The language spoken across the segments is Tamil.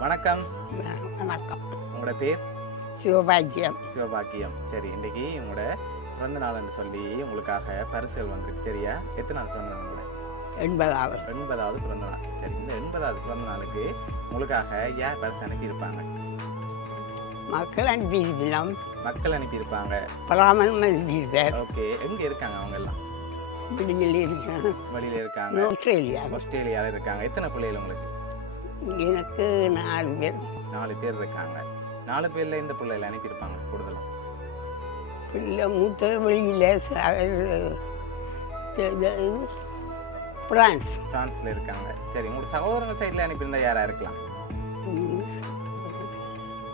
வணக்கம். வணக்கம். உங்களோட பேர்? சிவபாக்கியம். சிவபாக்கியம். சரி, இன்னைக்கு உங்களோட பிறந்த நாள்னு சொல்லி உங்களுக்காக பரிசுகள் வந்துருக்கு. சரியா? எத்தனை நாள் பிறந்த நாள் உங்களோட? 80வது. 80வது பிறந்த நாள். சரி, இந்த 80வது பிறந்த நாளுக்கு உங்களுக்காக யார் பரிசு அனுப்பியிருப்பாங்க? மக்கள் அனுப்பியிருக்கலாம். மக்கள் அனுப்பியிருப்பாங்க. பராமரம் அனுப்பியிருப்பார். ஓகே, எங்கே இருக்காங்க அவங்க எல்லாம்? வெளியில் இருக்காங்க. வெளியில் இருக்காங்க. ஆஸ்திரேலியாவில் இருக்காங்க. எத்தனை பிள்ளைகள் உங்களுக்கு? எனக்கு 4 பேர். 4 பேர் இருக்காங்க. 4 பேரில் எந்த பிள்ளைகள் அனுப்பியிருப்பாங்க கூடுதலாக? பிள்ளை மூத்த வெளியில் பிரான்ஸில் இருக்காங்க. சரி, உங்களோட சகோதரங்கள் சைடில் அனுப்பியிருந்தா யாராக இருக்கலாம்?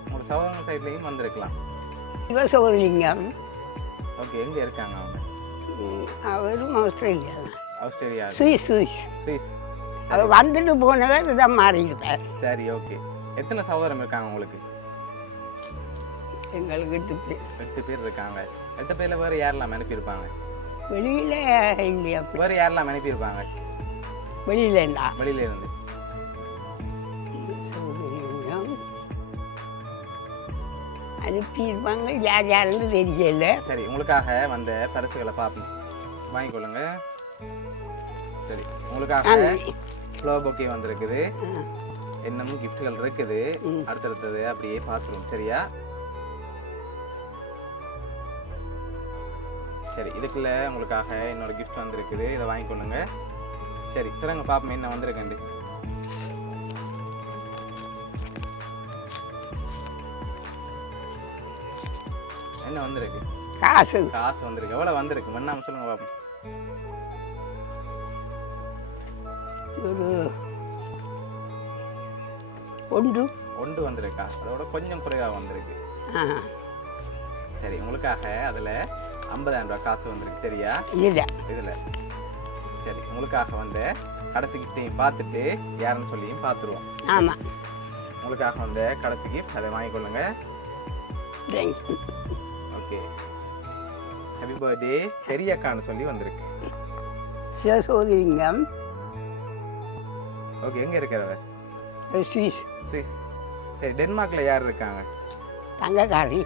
உங்களோட சகோதரங்கள் சைட்லேயும் வந்திருக்கலாம். சிவசோதலிங்கம். ஓகே, எங்கே இருக்காங்க அவங்க? அவரும் ஆஸ்திரேலியா. ஆஸ்திரேலியா. சுவிஸ். அவர் வந்துட்டு போனவர் இதான் மாறியிருக்கார். சரி, ஓகே. எத்தனை சகோதரம் இருக்காங்க உங்களுக்கு? எங்களுக்கு 8 பேர். 8 பேர் இருக்காங்க. 8 பேரில் வேறு யாரெல்லாம் அனுப்பியிருப்பாங்க? வெளியில் இல்லையா? வேறு யாரெல்லாம் அனுப்பியிருப்பாங்க? வெளியில இருந்தா? வெளியில இருந்து. அனுப்பியிருப்பாங்க. யார் யாருன்னு தெரியல. சரி, உங்களுக்காக வந்த பரிசுகளை பார்ப்போம், வாங்கிக்கொள்ளுங்க. சரி, உங்களுக்காக ஃப்ளோ பொக்கே வந்திருக்குது. இன்னும் கிஃப்ட்கள் இருக்குது. அடுத்தடுத்தது அப்படியே பார்த்துருவோம். சரியா? சரி, இதுக்குள்ள உங்களுக்காக இன்னொரு கிஃப்ட் வந்திருக்குது. இதை வாங்கிக்கொள்ளுங்க. சரி, திறங்க பார்ப்போம் என்ன வந்திருக்கேன். என்ன வந்திருக்கு? காசு வந்திருக்கு. எவ்வளவு வந்திருக்கு மண்ணாம சொல்லுங்க பாப்போம். ஒன்று வந்திருக்கா? அதோட கொஞ்சம் குறைவா வந்திருக்கு. சரி, உங்களுக்காக அதுல 50,000 ரூபாய் காசு வந்திருக்கு. சரியா? இதுல சரி, உங்களுக்காக வந்த கடைசி கிஃப்டையும் பார்த்துட்டு யாருன்னு சொல்லியும் பார்த்துருவோம். ஆமா, உங்களுக்காக வந்த கடைசி கிஃப்ட், அதை வாங்கிக்கொள்ளுங்க. ஓகே, ஹாப்பி பர்த்டே பெரியக்கான்னு சொல்லி வந்திருக்கு. சிவசோதலிங்கம். ஓகே, எங்க இருக்கிறவர்? சுவிஸ். சரி, டென்மார்க்ல யார் இருக்காங்க? தங்கக்காரி.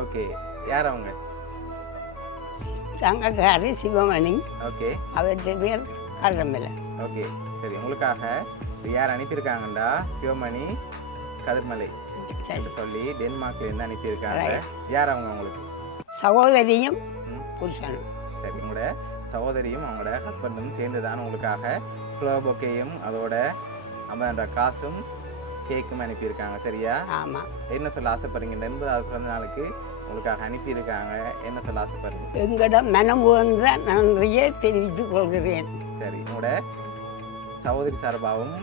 ஓகே, யார் அவங்க? தங்கக்காரி சிவமணி. ஓகே, அவருடைய பேர் கதிர்மலை. ஓகே, சரி, உங்களுக்காக யார் அனுப்பியிருக்காங்கண்டா சிவமணி கதிர்மலை சொல்லி டென்மார்க்ல இருந்து அனுப்பியிருக்காங்க. யார் அவங்க உங்களுக்கு? சகோதரியும் புருஷனும். சரி, உங்களோட சகோதரியும் அவங்களோட ஹஸ்பண்டும் சேர்ந்து தான் உங்களுக்காக ஃப்ளவர் பொக்கேயும் அதோட 50,000 ரூபாய் காசும் கேக்கும் அனுப்பியிருக்காங்க. சரியா? ஆமாம். என்ன சொல்ல ஆசைப்படுறீங்க? 80வது பிறந்த நாளுக்கு உங்களுக்காக அனுப்பியிருக்காங்க. என்ன சொல்ல ஆசைப்படுறீங்க? எங்களோட மனம் உணர்ந்த நன்றியை தெரிவித்துக் கொள்கிறேன். சரி, உங்களோட சகோதரி சார்பாகவும்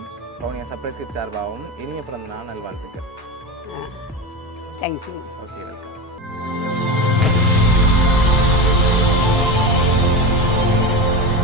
பவுனியா சர்ப்ரைஸ் கிஃப்ட் சார்பாகவும் இனிய பிறந்த நாள் நல்வாழ்த்துக்கள். தேங்க்யூ. Okay, welcome.